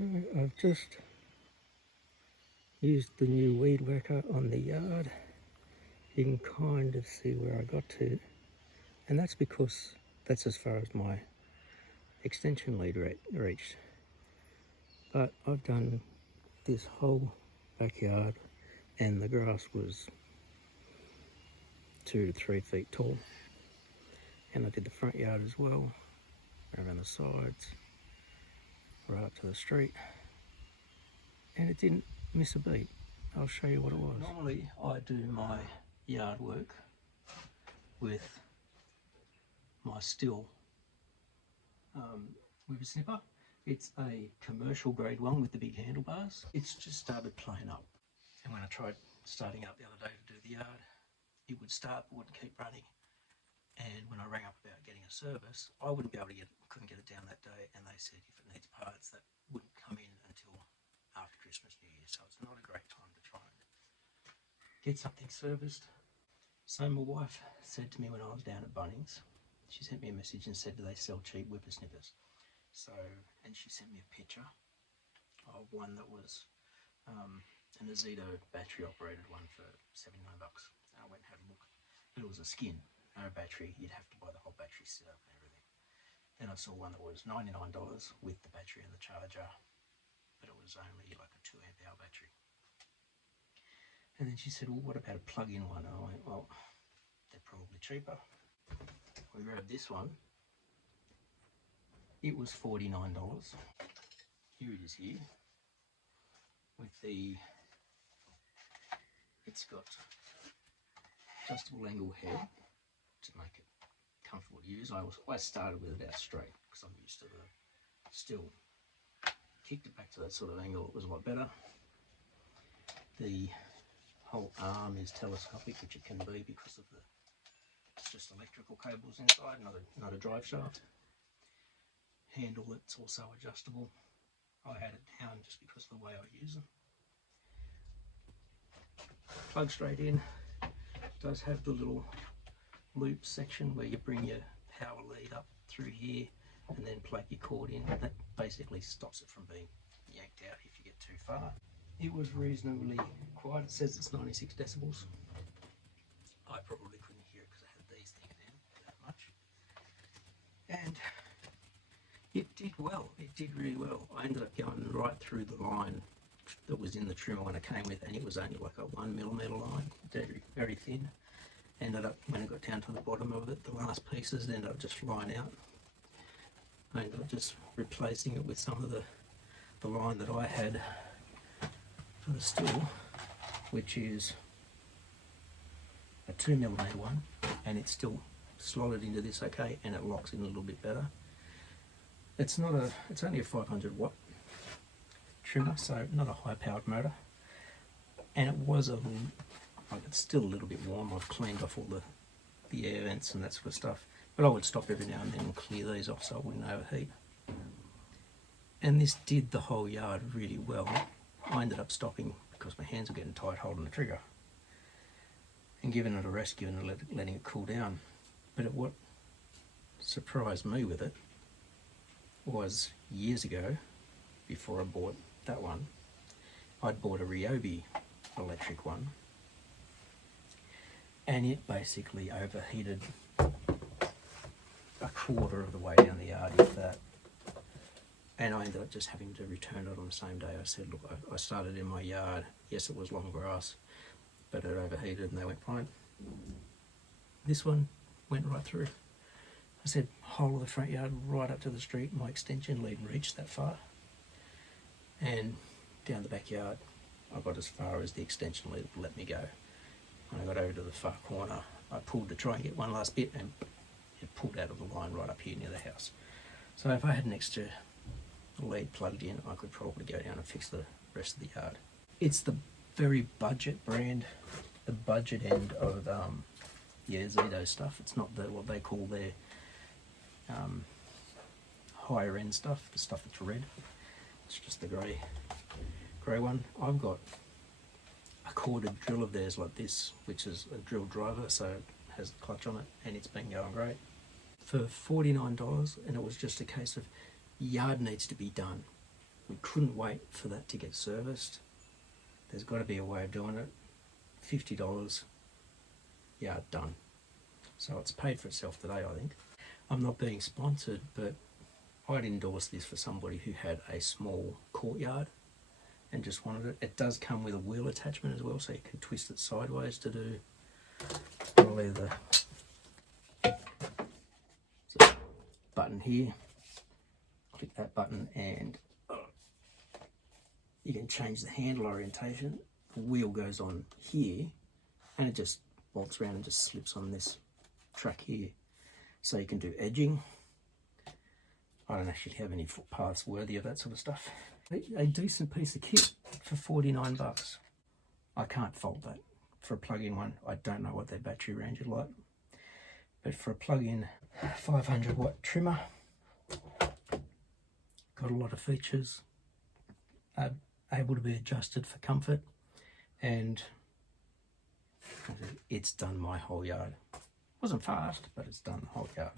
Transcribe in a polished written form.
I've just used the new weed whacker on the yard. You can kind of see where I got to, and that's because that's as far as my extension lead reached. But I've done this whole backyard, and the grass was 2 to 3 feet tall. And I did the front yard as well, around the sides, right up to the street, and it didn't miss a beat. I'll show you what it was. Normally I do my yard work with my Stihl whippersnipper. It's a commercial grade one with the big handlebars. It's just started playing up, and when I tried starting up the other day to do the yard, it would start but wouldn't keep running. And when I rang up about getting a service, I wouldn't be able to couldn't get it down that day, and they said if it needs parts, that wouldn't come in until after Christmas, New Year, so it's not a great time to try and get something serviced. So my wife said to me when I was down at Bunnings, she sent me a message and said, do they sell cheap whippersnippers? So, and she sent me a picture of one that was an Ozito battery operated one for $79. And I went and had a look, but it was a skin. No battery, you'd have to buy the whole battery set up and everything. Then I saw one that was $99 with the battery and the charger, but it was only like a 2 amp hour battery. And then she said, well, what about a plug-in one? And I went, well, they're probably cheaper. We grabbed this one. It was $49. Here it is here, with it's got adjustable angle head to make it comfortable to use. I started with it out straight because I'm used to the Stihl. Kicked it back to that sort of angle, it was a lot better. The whole arm is telescopic, which it can be because of it's just electrical cables inside, not a drive shaft. Handle, it's also adjustable. I had it down just because of the way I use them. Plug straight in. It does have the little loop section where you bring your power lead up through here and then plug your cord in. That basically stops it from being yanked out if you get too far. It was reasonably quiet. It says it's 96 decibels. I probably couldn't hear it because I had these things in that much. And it did well. It did really well. I ended up going right through the line that was in the trimmer when it came with, and it was only like a 1mm line, very, very thin. Ended up, when it got down to the bottom of it, the last pieces ended up just flying out. I ended up just replacing it with some of the line that I had for the Stihl, which is a 2mm one, and it's still slotted into this okay, and it locks in a little bit better. It's only a 500 watt trimmer, so not a high powered motor, and it was it's still a little bit warm. I've cleaned off all the air vents and that sort of stuff, but I would stop every now and then and clear these off so it wouldn't overheat. And this did the whole yard really well. I ended up stopping because my hands were getting tight holding the trigger and giving it a rescue and letting it cool down. But what surprised me with it was years ago, before I bought that one, I'd bought a Ryobi electric one, and it basically overheated a quarter of the way down the yard, if that. And I ended up just having to return it on the same day. I said, look, I started in my yard. Yes, it was long grass, but it overheated and they went fine. This one went right through. I said, whole of the front yard right up to the street. My extension lead reached that far. And down the backyard, I got as far as the extension lead would let me go. When I got over to the far corner, I pulled to try and get one last bit, and it pulled out of the line right up here near the house. So if I had an extra lead plugged in, I could probably go down and fix the rest of the yard. It's the very budget brand, the budget end of the Ozito stuff. It's not what they call their higher end stuff, the stuff that's red. It's just the grey one. I've got a corded drill of theirs like this, which is a drill driver, so it has the clutch on it, and it's been going great. For $49, and it was just a case of yard needs to be done. We couldn't wait for that to get serviced. There's got to be a way of doing it. $50, yeah, done. So it's paid for itself today, I think. I'm not being sponsored, but I'd endorse this for somebody who had a small courtyard and just wanted it. It does come with a wheel attachment as well, so you can twist it sideways to do probably the button here. Click that button and you can change the handle orientation. The wheel goes on here and it just bolts around and just slips on this track here. So you can do edging. I don't actually have any footpaths worthy of that sort of stuff. A decent piece of kit for 49 bucks. I can't fault that. For a plug-in one, I don't know what their battery range is like. But for a plug-in 500 watt trimmer, got a lot of features, able to be adjusted for comfort, and it's done my whole yard. Wasn't fast, but it's done the whole yard.